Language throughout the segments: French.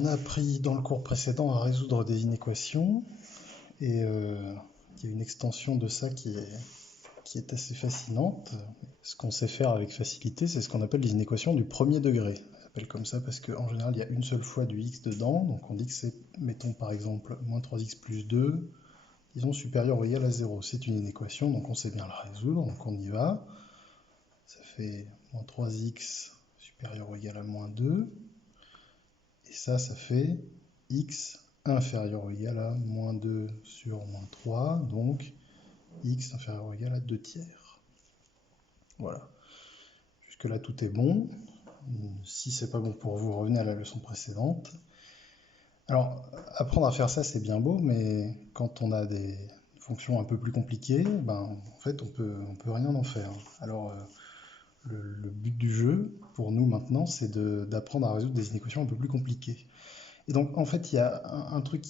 On a appris dans le cours précédent à résoudre des inéquations et il y a une extension de ça qui est assez fascinante. Ce qu'on sait faire avec facilité, c'est ce qu'on appelle les inéquations du premier degré. Ça s'appelle comme ça parce qu'en général, il y a une seule fois du x dedans. Donc on dit que c'est, mettons par exemple, moins 3x plus 2, disons supérieur ou égal à 0. C'est une inéquation, donc on sait bien la résoudre, donc on y va. Ça fait moins 3x supérieur ou égal à moins 2. Et ça fait x inférieur ou égal à moins 2 sur moins 3, donc x inférieur ou égal à 2 tiers. Voilà. Jusque-là, tout est bon. Si c'est pas bon pour vous, revenez à la leçon précédente. Alors, apprendre à faire ça, c'est bien beau, mais quand on a des fonctions un peu plus compliquées, en fait, on peut rien en faire. Alors, le but du jeu, pour nous maintenant, c'est d'apprendre à résoudre des inéquations un peu plus compliquées. Et donc, en fait, il y a un truc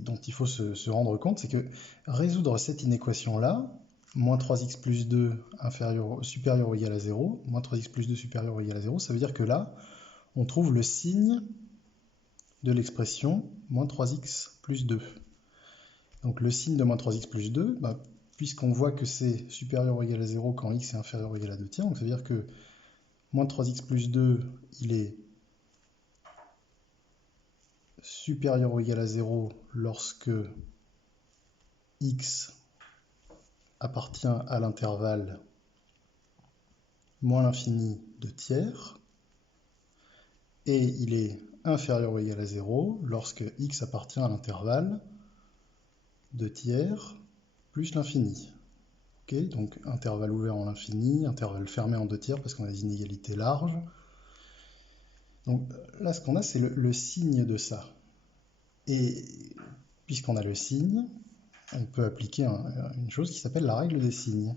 dont il faut se rendre compte, c'est que résoudre cette inéquation-là, moins 3x plus 2 supérieur ou égal à 0, moins 3x plus 2 supérieur ou égal à 0, ça veut dire que là, on trouve le signe de l'expression moins 3x plus 2. Donc le signe de moins 3x plus 2, puisqu'on voit que c'est supérieur ou égal à 0 quand x est inférieur ou égal à 2 tiers, donc ça veut dire que moins 3x plus 2, il est supérieur ou égal à 0 lorsque x appartient à l'intervalle moins l'infini de tiers, et il est inférieur ou égal à 0 lorsque x appartient à l'intervalle de tiers plus l'infini. Okay, donc intervalle ouvert en l'infini, intervalle fermé en 2 tiers parce qu'on a des inégalités larges. Donc là, ce qu'on a, c'est le signe de ça. Et puisqu'on a le signe, on peut appliquer une chose qui s'appelle la règle des signes.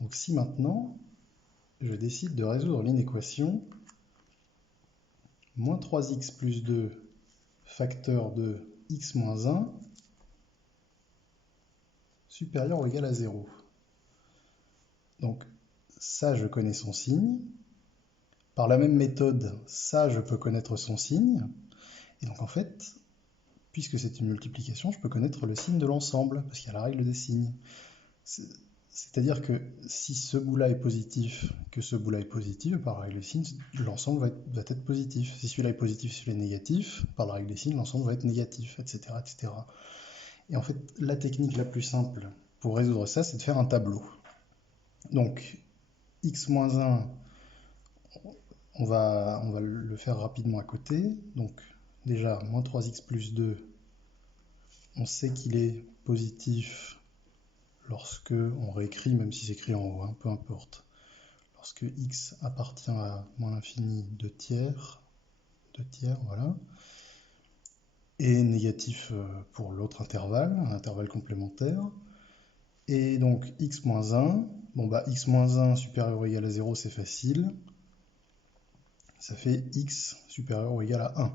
Donc si maintenant, je décide de résoudre l'inéquation moins 3x plus 2 facteur de x moins 1 supérieur ou égal à 0. Donc ça, je connais son signe. Par la même méthode, ça, je peux connaître son signe. Et donc en fait, puisque c'est une multiplication, je peux connaître le signe de l'ensemble, parce qu'il y a la règle des signes. C'est-à-dire que si ce bout-là est positif, que ce bout-là est positif, par la règle des signes, l'ensemble va être positif. Si celui-là est positif, celui-là est négatif, par la règle des signes, l'ensemble va être négatif, etc., etc. Et en fait, la technique la plus simple pour résoudre ça, c'est de faire un tableau. Donc, x-1, on va le faire rapidement à côté. Donc, déjà, moins 3x plus 2, on sait qu'il est positif lorsque on réécrit, même si c'est écrit en haut, peu importe. Lorsque x appartient à moins l'infini 2 tiers, voilà, et négatif pour l'autre intervalle, un intervalle complémentaire. Et donc x-1, x-1 supérieur ou égal à 0, c'est facile. Ça fait x supérieur ou égal à 1.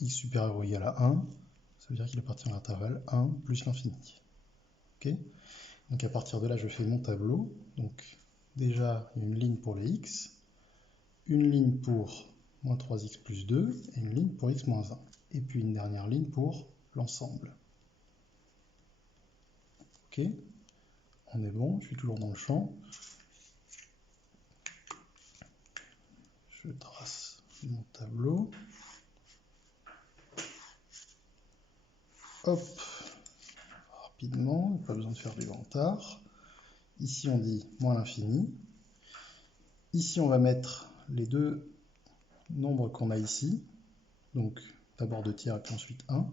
X supérieur ou égal à 1, ça veut dire qu'il appartient à l'intervalle 1 plus l'infini. Ok ? Donc à partir de là, je fais mon tableau. Donc déjà, il y a une ligne pour les x, une ligne pour moins 3x plus 2, et une ligne pour x moins 1. Et puis une dernière ligne pour l'ensemble. Ok ? On est bon, je suis toujours dans le champ. Je trace mon tableau. Hop, rapidement, pas besoin de faire du grand art. Ici, on dit moins l'infini. Ici, on va mettre les deux nombres qu'on a ici. Donc, d'abord 2 tiers et puis ensuite 1.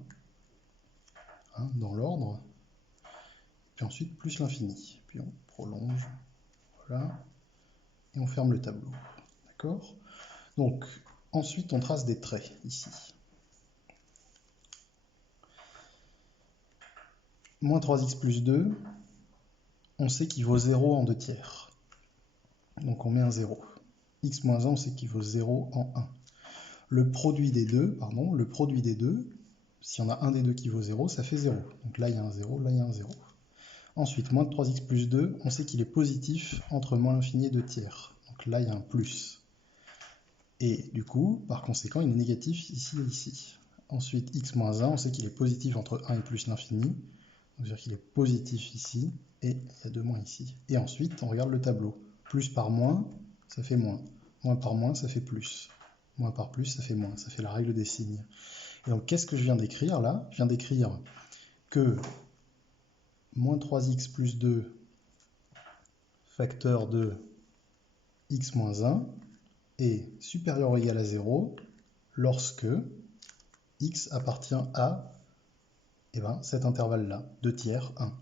Dans l'ordre. Et puis ensuite, plus l'infini. Puis on prolonge. Voilà. Et on ferme le tableau. D'accord ? Donc, ensuite, on trace des traits ici. Moins 3x plus 2, on sait qu'il vaut 0 en 2 tiers. Donc on met un 0. X moins 1, on sait qu'il vaut 0 en 1. Le produit des deux, s'il y en a un des deux qui vaut 0, ça fait 0. Donc là, il y a un 0, là, il y a un 0. Ensuite, moins 3x plus 2, on sait qu'il est positif entre moins l'infini et 2 tiers. Donc là, il y a un plus. Et du coup, par conséquent, il est négatif ici et ici. Ensuite, x moins 1, on sait qu'il est positif entre 1 et plus l'infini. C'est-à-dire qu'il est positif ici, et il y a 2 moins ici. Et ensuite, on regarde le tableau. Plus par moins, ça fait moins. Moins par moins, ça fait plus. Moins par plus, ça fait moins. Ça fait la règle des signes. Et donc, qu'est-ce que je viens d'écrire là? Je viens d'écrire que moins 3x plus 2 facteur de x moins 1 est supérieur ou égal à 0 lorsque x appartient à cet intervalle-là, 2 tiers, 1.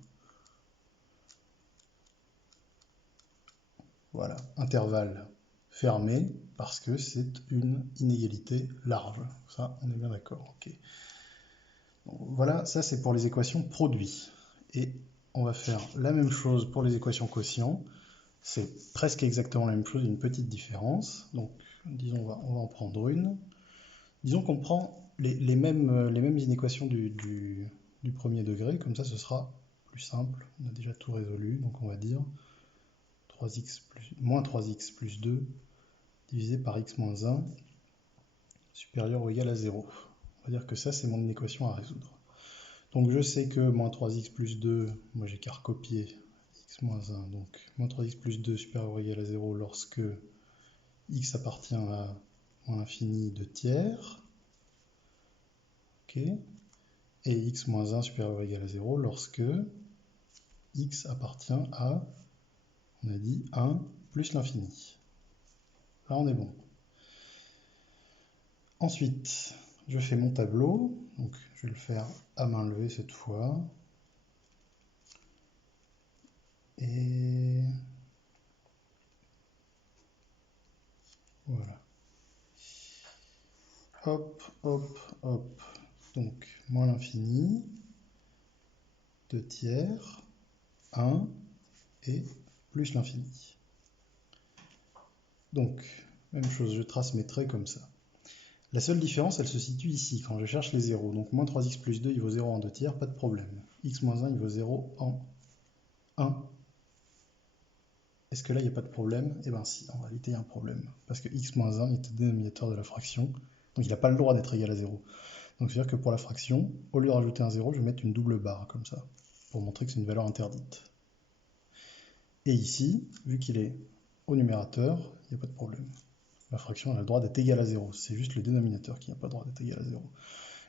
Voilà, intervalle fermé parce que c'est une inégalité large. Ça, on est bien d'accord. Ok. Donc, voilà, ça c'est pour les équations produits. Et on va faire la même chose pour les équations quotients. C'est presque exactement la même chose, il y a une petite différence. Donc, disons, on va en prendre une. Disons qu'on prend les mêmes inéquations du premier degré, comme ça ce sera plus simple. On a déjà tout résolu, donc on va dire moins 3x plus 2 divisé par x moins 1 supérieur ou égal à 0. On va dire que ça, c'est mon équation à résoudre. Donc je sais que moins 3x plus 2, moi j'ai qu'à recopier x moins 1, donc moins 3x plus 2 supérieur ou égal à 0 lorsque x appartient à moins l'infini de tiers. Ok. Et x moins 1 supérieur ou égal à 0 lorsque x appartient à, on a dit, 1 plus l'infini. Là on est bon. Ensuite, je fais mon tableau, donc je vais le faire à main levée cette fois. Et voilà. Hop, hop, hop. Donc, moins l'infini, 2 tiers, 1 et plus l'infini. Donc, même chose, je trace mes traits comme ça. La seule différence, elle se situe ici, quand je cherche les zéros. Donc, moins 3x plus 2, il vaut 0 en 2 tiers, pas de problème. X moins 1, il vaut 0 en 1. Est-ce que là, il n'y a pas de problème? Eh bien si, en réalité, il y a un problème. Parce que x moins 1 est le dénominateur de la fraction, donc il n'a pas le droit d'être égal à 0. Donc c'est-à-dire que pour la fraction, au lieu de rajouter un 0, je vais mettre une double barre, comme ça, pour montrer que c'est une valeur interdite. Et ici, vu qu'il est au numérateur, il n'y a pas de problème. La fraction elle a le droit d'être égale à 0. C'est juste le dénominateur qui n'a pas le droit d'être égal à 0.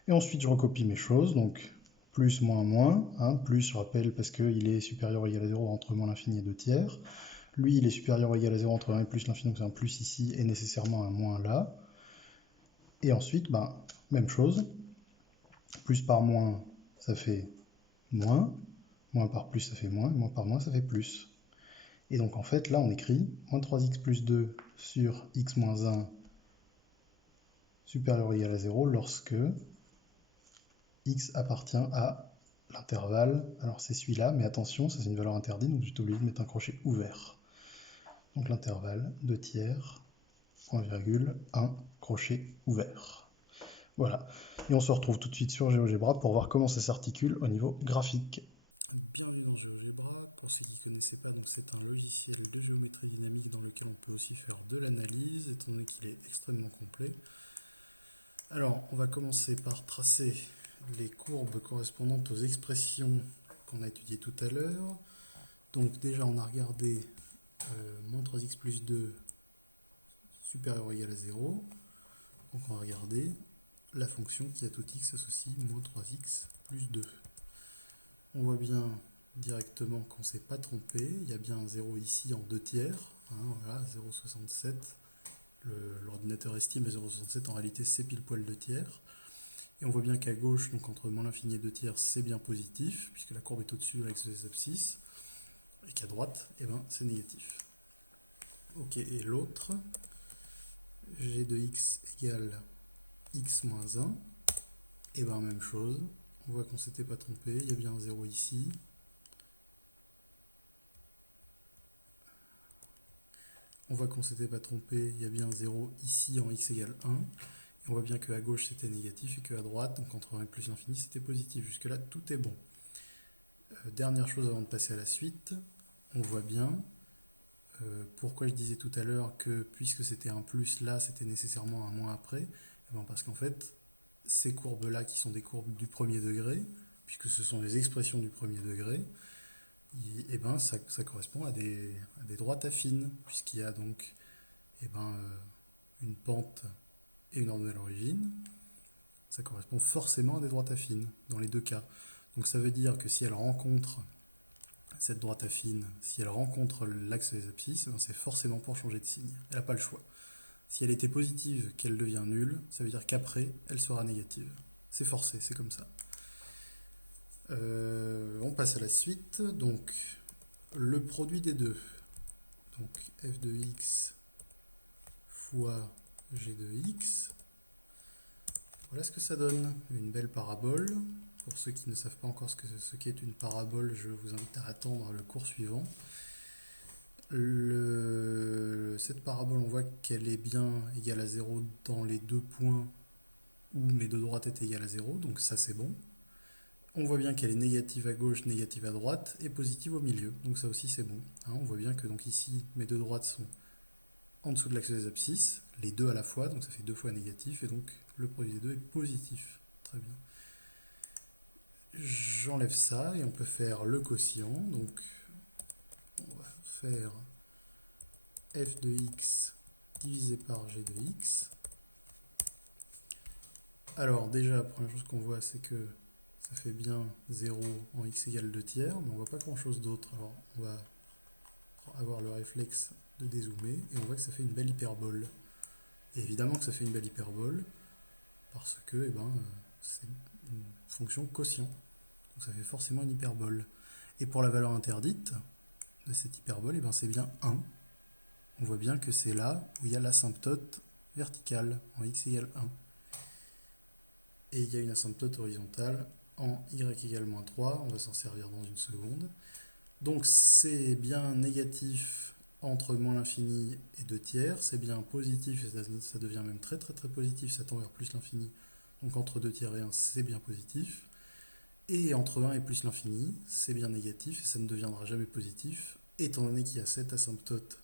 Et ensuite, je recopie mes choses, donc plus, moins, hein, plus, je rappelle, parce qu'il est supérieur ou égal à 0 entre moins l'infini et 2 tiers. Lui, il est supérieur ou égal à 0 entre 1 et plus l'infini, donc c'est un plus ici et nécessairement un moins là. Et ensuite, même chose. Plus par moins, ça fait moins. Moins par plus, ça fait moins. Moins par moins, ça fait plus. Et donc en fait, là, on écrit moins 3x plus 2 sur x moins 1 supérieur ou égal à 0 lorsque x appartient à l'intervalle. Alors c'est celui-là, mais attention, ça c'est une valeur interdite, donc j'étais obligé de mettre un crochet ouvert. Donc l'intervalle 2 tiers, point virgule, 1, crochet ouvert. Voilà. Et on se retrouve tout de suite sur GeoGebra pour voir comment ça s'articule au niveau graphique. Bienvenue dans GeoGebra. Pour ceux qui ne connaissaient pas, c'est un logiciel de géométrie dynamique dans lequel on peut aussi faire de l'analyse, étant donné qu'il est extrêmement complet. Alors, on va commencer par tracer les courbes correspondantes aux expressions qu'on a étudiées tout à l'heure. Donc déjà, on a regardé moins 3x plus 2 supérieur ou égal à 0. Donc on va regarder la fonction qui à tout x associe moins 3x plus 2. On voit bien directement qu'on ne s'est pas trompé, il y a bien un 0 ici en 2 tiers, hein, voilà, 0,67. L'ordinateur estime à 0,67, en réalité c'est pile poil 2 tiers. Et on voit bien qu'à gauche, donc entre moins l'infini et 2 tiers, c'est bien positif, puisque la courbe est au-dessus de l'axe des abscisses, et qu'à droite, c'est négatif. Ok, et l'autre, g de x égale x moins 1, et même chose, on voit qu'on ne s'était pas trompé, il y a bien un 0 ici. On voit qu'on ne s'était pas trompé, il y a bien un 0 ici en x égale 1. Et on voit bien qu'à gauche c'était négatif et qu'à droite, donc entre 1 et plus l'infini, c'était positif. Jusque là, tout est bon. Dernière chose avant de passer à la suite, on voit bien pourquoi je disais tout à l'heure que puisque c'était un plus là, c'était nécessairement un moins après? Eh ben, parce qu'en fait, ces courbes-là qui sont des courbes du premier degré, puisque ce sont les expressions du premier degré, eh ben, ça correspond à des droites affines, puisqu'il y a donc eh ben, une pente et une ordonnée à l'origine, ça correspond forcément à des droites affines, dans les deux cas. Donc ça veut dire que si elle rencontre cette droite affine, si elle rencontre l'axe des abscisses, ben, c'est forcément pour changer de signe. Elle n'a pas le choix. Si elle était positive, qu'elle devient nulle, ça veut dire qu'après, elle sera négative. C'est forcé, c'est comme ça. On passe à la suite. Donc, le produit des deux. Donc, f de x fois g de x. Voilà ce que ça donne. Une belle parabole. Pour ceux qui ne savent pas encore ce qu'est une parabole, je vous invite à attendre le cours suivant. Cette parabole, on voit qu'elle est bien égale à 0 dans les deux points où mes deux droites étaient égales à 0, donc ça c'est bon. On voit bien qu'elle est négative à gauche, négative à droite, et positive au milieu, donc ça aussi c'est bon. On voit bien que donc ici, mes deux droites sont en dessous de l'axe des abscisses, les deux à la fois, donc ça fait deux fois négatif, et donc le produit des deux est positif. Très bien. J'enlève ça, et on peut faire le quotient, donc on va faire f de x divisé par g de x. Alors déjà, la première chose qu'on voit, c'est que ça fait bien 0 en x égale 2 tiers, mais on voit pas grand chose d'autre. Alors on va avoir le réflexe de dézoomer, et on voit que ça fait une belle hyperbole. Et évidemment que ça fait une belle hyperbole, parce que c'est une fonction quotient. Donc ça fait forcément une hyperbole. Et pour la valeur interdite de cette hyperbole, c'est bien 1. On voit bien que c'est là où il y a l'asymptote verticale, en x égale 1. Et il y a une asymptote horizontale en y égale moins 3, on va s'en servir dans une seconde. Donc c'est bien négatif entre moins l'infini et 2 tiers, c'est bien positif, et ça devient même très très très positif, ça tend vers plus l'infini. Donc entre 2 tiers et 1, c'est bien positif. Et entre 1 et plus l'infini, c'est bien négatif, et ça ne deviendra jamais positif, étant donné qu'il y a cette asymptote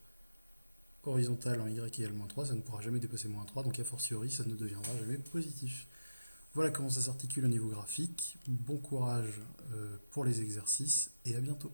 horizontale en y égale moins 3, ça ne pourra jamais dépasser moins 3, donc a fortiori, ça ne deviendra jamais positif. Voilà comment ça s'articule au niveau graphique. Bon courage pour les exercices et à bientôt.